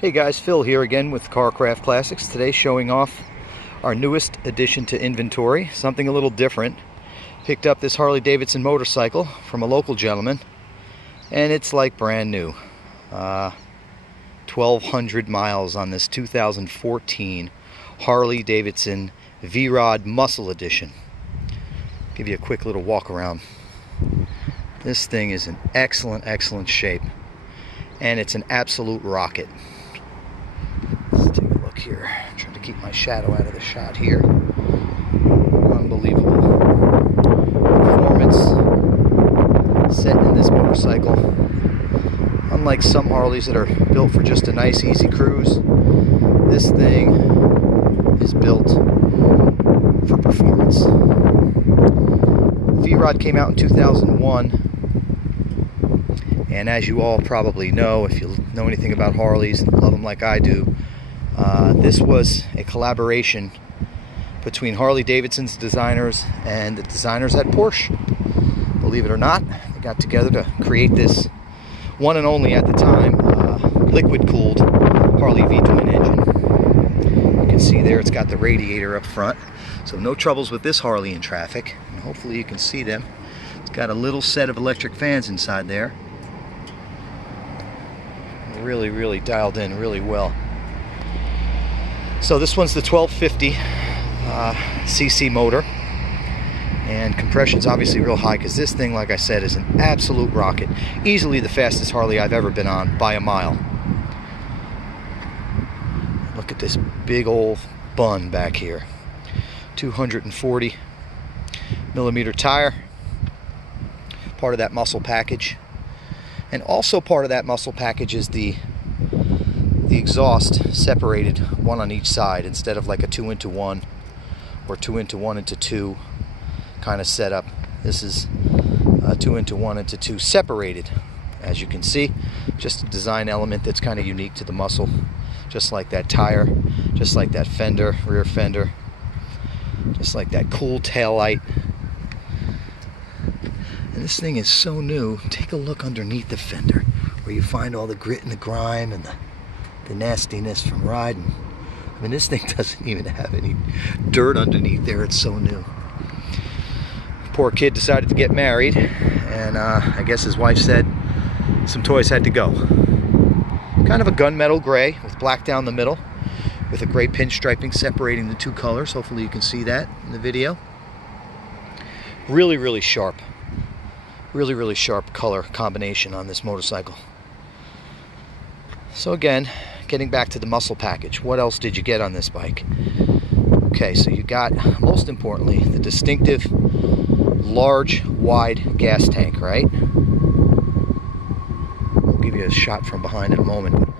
Hey guys, Phil here again with Carcraft Classics. Today showing off our newest addition to inventory, something a little different. Picked up this Harley Davidson motorcycle from a local gentleman, and it's like brand new. 1,200 miles on this 2014 Harley Davidson V-Rod Muscle Edition. Give you a quick little walk around. This thing is in excellent shape, and it's an absolute rocket. Let's take a look here. I'm trying to keep my shadow out of the shot here. Unbelievable performance set in this motorcycle. Unlike some Harleys that are built for just a nice easy cruise, this thing is built for performance. V-Rod came out in 2001. And as you all probably know, if you know anything about Harleys and love them like I do, this was a collaboration between Harley Davidson's designers and the designers at Porsche. Believe it or not, they got together to create this one and only at the time liquid-cooled Harley V-twin engine. You can see there it's got the radiator up front, so no troubles with this Harley in traffic. And hopefully you can see them. It's got a little set of electric fans inside there. Really dialed in really well. So this one's the 1250 cc motor, and compression's obviously real high because this thing, like I said, is an absolute rocket. Easily the fastest Harley I've ever been on by a mile. Look at this big old bun back here. 240 millimeter tire, part of that muscle package. And also part of that muscle package is the exhaust separated one on each side instead of like a 2-into-1 or 2-into-1-into-2 kind of setup. This is a 2-into-1-into-2 separated, as you can see. Just a design element that's kind of unique to the muscle, just like that tire, just like that fender, rear fender, just like that cool tail light. And this thing is so new. Take a look underneath the fender where you find all the grit and the grime and the nastiness from riding. I mean, this thing doesn't even have any dirt underneath there. It's so new. Poor kid decided to get married, and I guess his wife said some toys had to go. Kind of a gunmetal gray with black down the middle with a gray pinstriping separating the two colors. Hopefully you can see that in the video. Really sharp. Really sharp color combination on this motorcycle. So again, getting back to the muscle package, what else did you get on this bike? Okay, so you got, most importantly, the distinctive large, wide gas tank, right? We'll give you a shot from behind in a moment. And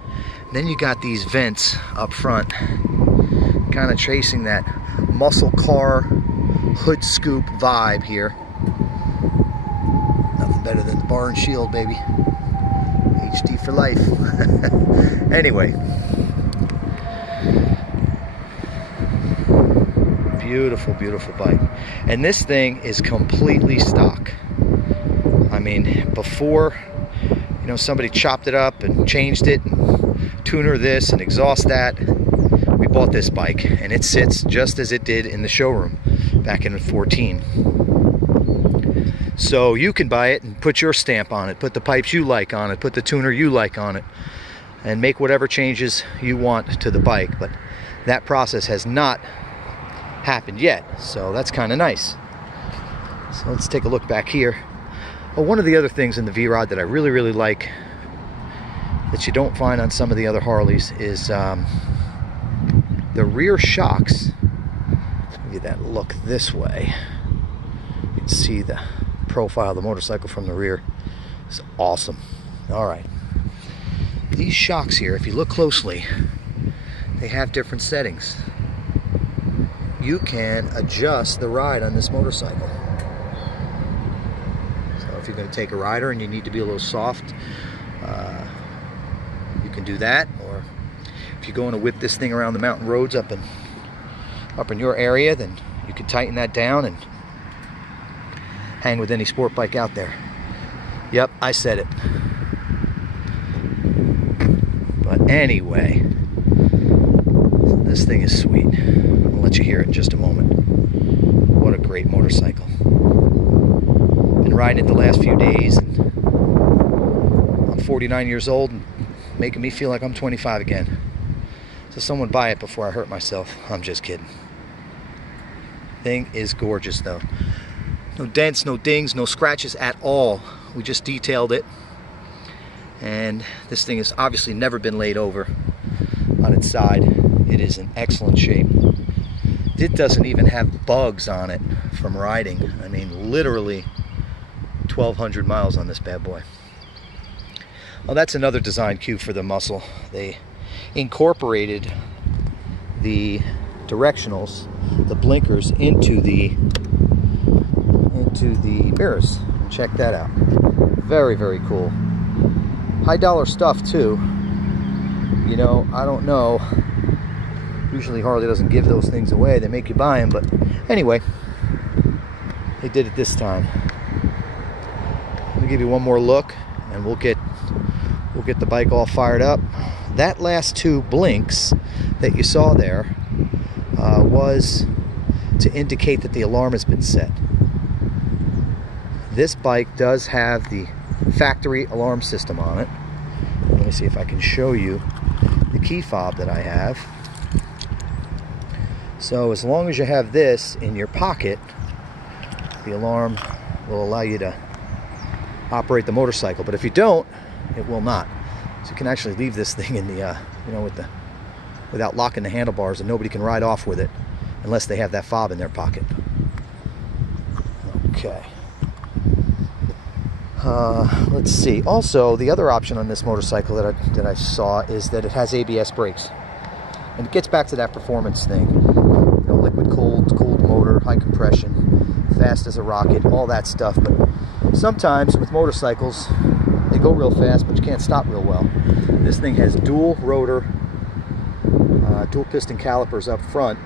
then you got these vents up front, kind of tracing that muscle car hood scoop vibe here. Nothing better than the bar and shield, baby. HD for life. Anyway, beautiful bike. And this thing is completely stock. I mean, before, you know, somebody chopped it up and changed it, and tuner this and exhaust that, we bought this bike, and it sits just as it did in the showroom back in 2014. So you can buy it and put your stamp on it, put the pipes you like on it, put the tuner you like on it, and make whatever changes you want to the bike. But that process has not happened yet, so that's kind of nice. So let's take a look back here. Oh, one of the other things in the V-Rod that I really like that you don't find on some of the other Harleys is the rear shocks. Give you that look this way. You can see the profile of the motorcycle from the rear. It's awesome. All right, these shocks here, if you look closely, they have different settings. You can adjust the ride on this motorcycle. So if you're going to take a rider and you need to be a little soft, you can do that. Or if you're going to whip this thing around the mountain roads up in your area, then you can tighten that down and hang with any sport bike out there. Yep, I said it. But Anyway, this thing is sweet. I'll let you hear it in just a moment. What a great motorcycle. Been riding it the last few days, and I'm 49 years old and making me feel like I'm 25 again. So someone buy it before I hurt myself. I'm just kidding. Thing is gorgeous though. No dents, no dings, no scratches at all. We just detailed it. And this thing has obviously never been laid over on its side. It is in excellent shape. It doesn't even have bugs on it from riding. I mean, literally 1,200 miles on this bad boy. Well, that's another design cue for the Muscle. They incorporated the directionals, the blinkers, into the mirrors. Check that out. Very, very cool. High dollar stuff too. You know, I don't know. Usually Harley doesn't give those things away. They make you buy them, but anyway, they did it this time. Let me give you one more look, and we'll get the bike all fired up. That last two blinks that you saw there was to indicate that the alarm has been set. This bike does have the factory alarm system on it. Let me see if I can show you the key fob that I have. So as long as you have this in your pocket, the alarm will allow you to operate the motorcycle. But if you don't, it will not. So you can actually leave this thing in the, without locking the handlebars, and nobody can ride off with it unless they have that fob in their pocket. Okay. Let's see. Also, the other option on this motorcycle that I saw is that it has ABS brakes, and it gets back to that performance thing. You know, liquid cooled motor, high compression, fast as a rocket, all that stuff. But sometimes with motorcycles, they go real fast, but you can't stop real well. This thing has dual rotor, dual piston calipers up front,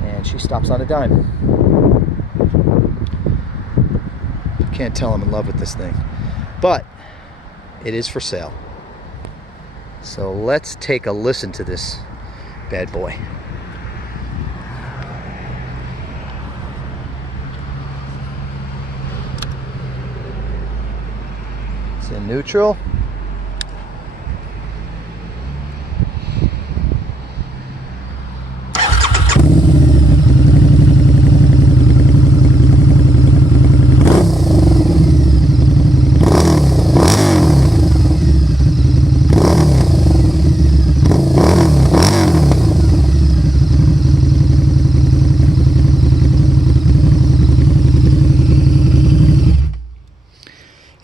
and she stops on a dime. Can't tell I'm in love with this thing, but it is for sale. So let's take a listen to this bad boy. It's in neutral.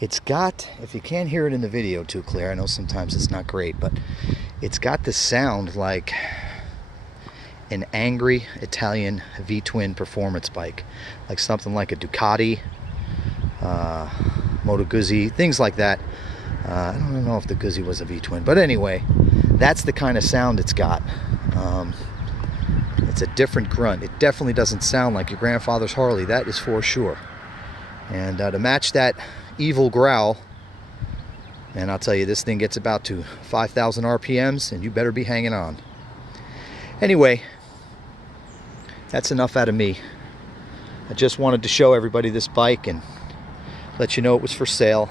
It's got, if you can't hear it in the video too clear, I know sometimes it's not great, but it's got the sound like an angry Italian V-twin performance bike, like something like a Ducati, Moto Guzzi, things like that. I don't know if the Guzzi was a V-twin, but anyway, that's the kind of sound it's got. It's a different grunt. It definitely doesn't sound like your grandfather's Harley, that is for sure. And to match that evil growl, and I'll tell you, this thing gets about to 5,000 RPMs, and you better be hanging on. Anyway, that's enough out of me. I just wanted to show everybody this bike and let you know it was for sale.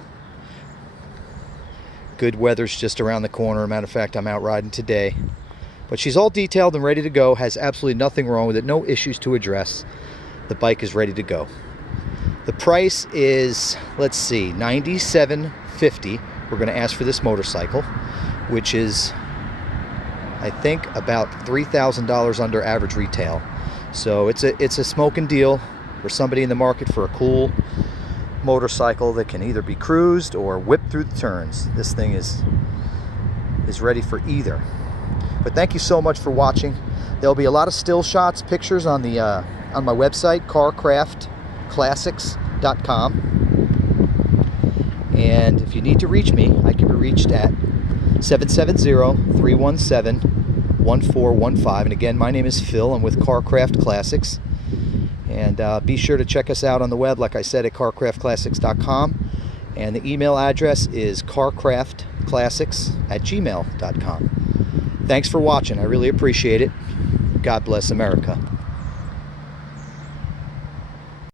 Good weather's just around the corner. Matter of fact, I'm out riding today. But she's all detailed and ready to go, has absolutely nothing wrong with it, no issues to address. The bike is ready to go. The price is, let's see, $97.50. We're going to ask for this motorcycle, which is, I think, about $3,000 under average retail. So it's a smoking deal for somebody in the market for a cool motorcycle that can either be cruised or whipped through the turns. This thing is ready for either. But thank you so much for watching. There'll be a lot of still shots, pictures on the on my website, carcraftclassics.com. And if you need to reach me, I can be reached at 770-317-1415. And again, my name is Phil. I'm with Carcraft Classics. And be sure to check us out on the web, like I said, at carcraftclassics.com. And the email address is carcraftclassics carcraftclassics@gmail.com. Thanks for watching. I really appreciate it. God bless America.